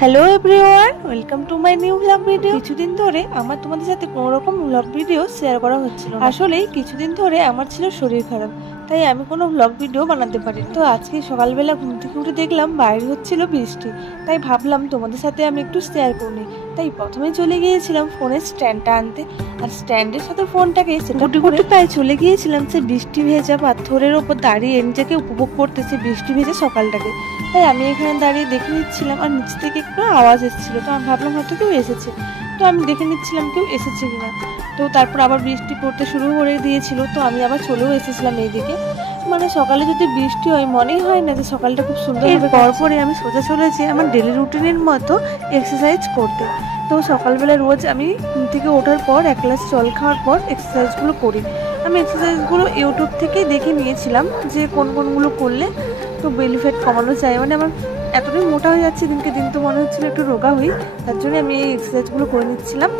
Hello everyone, welcome to my new blog video. কিছুদিন ধরে আমার তোমাদের সাথে কোনো রকম ব্লগ ভিডিও শেয়ার করা হচ্ছিল না। আসলে কিছুদিন ধরে আমার ছিল শরীর খারাপ, তাই আমি কোনো ব্লগ ভিডিও বানাতে পারি। তো আজকে সকালবেলা ঘুম থেকে উঠে দেখলাম বাইরে হচ্ছিল বৃষ্টি, তাই ভাবলাম তোমাদের সাথে আমি একটু শেয়ার করি। তাই প্রথমে চলে গিয়েছিলাম ফোনের স্ট্যান্ডটা আনতে, আর স্ট্যান্ডের সাথে ফোনটাকে সেটআপ করে তাই চলে গিয়েছিলাম সে বৃষ্টি ভেজা পাথরের ওপর দাঁড়িয়ে নিজেকে উপভোগ করতেছি বৃষ্টি ভেজা সকালটাকে। তাই আমি এখানে দাঁড়িয়ে দেখে নিচ্ছিলাম, আর নিচ থেকে একটু আওয়াজ এসেছিল, তো আমি ভাবলাম হয়তো কেউ এসেছে, তো আমি দেখে নিচ্ছিলাম কেউ এসেছে কিনা। তো তারপর আবার বৃষ্টি পড়তে শুরু করে দিয়েছিল, তো আমি আবার চলেও এসেছিলাম এইদিকে। মানে সকালে যদি বৃষ্টি হয় মনেই হয় না যে সকালটা খুব সুন্দর হবে। পরে আমি সোজা চলেছি আমার ডেলি রুটিনের মতো এক্সারসাইজ করতে। তো সকালবেলা রোজ আমি ঘুম থেকে ওঠার পর এক গ্লাস জল খাওয়ার পর এক্সারসাইজগুলো করি। আমি এক্সারসাইজগুলো ইউটিউব থেকেই দেখে নিয়েছিলাম যে কোনগুলো করলে তো বেলি ফ্যাট কমানো যায়। মানে আমার এতটাই মোটা হয়ে যাচ্ছে দিনকে দিন, তো মনে হচ্ছিল একটু রোগা হই, তার জন্য আমি এই এক্সারসাইজগুলো করে নিচ্ছিলাম।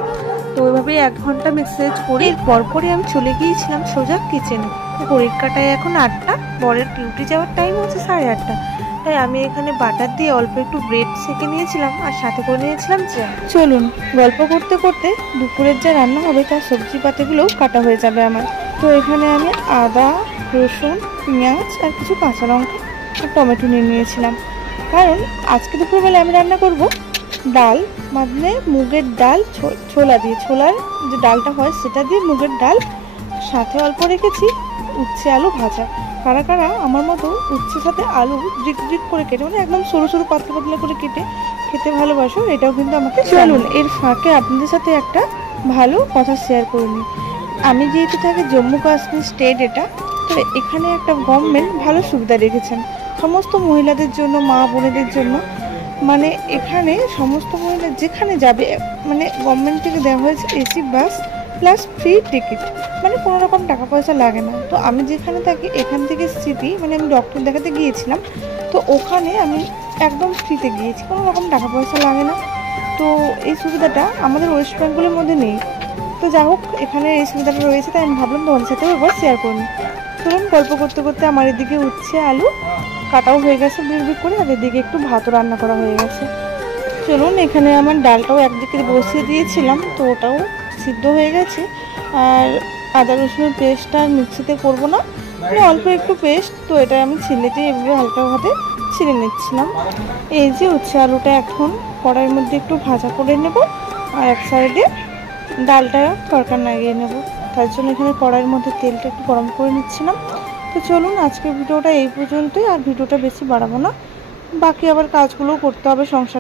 তো ওইভাবেই 1 ঘন্টা আমি এক্সারসাইজ করি। পরপরই আমি চলে গিয়েছিলাম সোজা কিচেনে। ঘড়ির কাটায় এখন 8টা, বরের ডিউটি যাওয়ার টাইম হচ্ছে 8:30। তাই আমি এখানে বাটার দিয়ে অল্প একটু ব্রেড সেঁকে নিয়েছিলাম, আর সাথে করে নিয়েছিলাম জ্যাম। চলুন গল্প করতে করতে দুপুরের যা রান্না হবে তার সবজি পাতিগুলোও কাটা হয়ে যাবে আমার। তো এখানে আমি আদা, রসুন, পেঁয়াজ আর কিছু কাঁচা লঙ্কা আর টমেটো নিয়ে নিয়েছিলাম, কারণ আজকে দুপুরবেলা আমি রান্না করব ডাল, মানে মুগের ডাল ছোলা দিয়ে, ছোলার যে ডালটা হয় সেটা দিয়ে মুগের ডাল। সাথে অল্প রেখেছি উচ্ছে আলু ভাজা। কারা কারা আমার মতো উচ্ছের সাথে আলু ব্রিক ব্রিক করে কেটে, মানে একদম সরু সরু পাতলা পাতলা করে কেটে খেতে ভালোবাসো, এটাও কিন্তু আমাকে। চলুন এর ফাঁকে আপনাদের সাথে একটা ভালো কথা শেয়ার করে নিই। আমি যেহেতু থাকি জম্মু কাশ্মীর স্টেট, এটা তো এখানে একটা গভর্নমেন্ট ভালো সুবিধা রেখেছেন সমস্ত মহিলাদের জন্য, মা বোনেদের জন্য। মানে এখানে সমস্ত মহিলা যেখানে যাবে, মানে গভর্নমেন্ট থেকে দেওয়া হয়েছে AC bus plus free ticket, মানে কোনো রকম টাকা পয়সা লাগে না। তো আমি যেখানে থাকি এখান থেকে সিটি, মানে আমি ডক্টর দেখাতে গিয়েছিলাম, তো ওখানে আমি একদম ফ্রিতে গিয়েছি, কোনো রকম টাকা পয়সা লাগে না। তো এই সুবিধাটা আমাদের ওয়েস্ট বেঙ্গলের মধ্যে নেই। তো যা হোক এখানে এই সুবিধাটা রয়েছে, তাই আমি ভাবলাম তোমাদের সাথেও একবার শেয়ার করুন। চলুন গল্প করতে করতে আমার এদিকে উচ্ছে আলু কাটাও হয়ে গেছে বিড়বিড় করে, আর এদিকে একটু ভাতও রান্না করা হয়ে গেছে। চলুন এখানে আমার ডালটাও একদিকে বসিয়ে দিয়েছিলাম, তো ওটাও সিদ্ধ হয়ে গেছে। আর আদা রসুনের পেস্টটা মিক্সিতে করবো না, মানে অল্প একটু পেস্ট, তো এটা আমি ছিলেতে এভাবে হালকা ভাবে ছিলে নিচ্ছিলাম। এই যে উচ্ছে আলুটা এখন কড়াইয়ের মধ্যে একটু ভাজা করে নেব, আর এক সাইডে ডালটা তরকার লাগিয়ে নেব। তার জন্য এখানে কড়াইয়ের মধ্যে তেলটা একটু গরম করে নিচ্ছিলাম। তো চলুন আজকের ভিডিওটা এই পর্যন্তই, আর ভিডিওটা বেশি বাড়াবো না, বাকি আবার কাজগুলোও করতে হবে সংসার।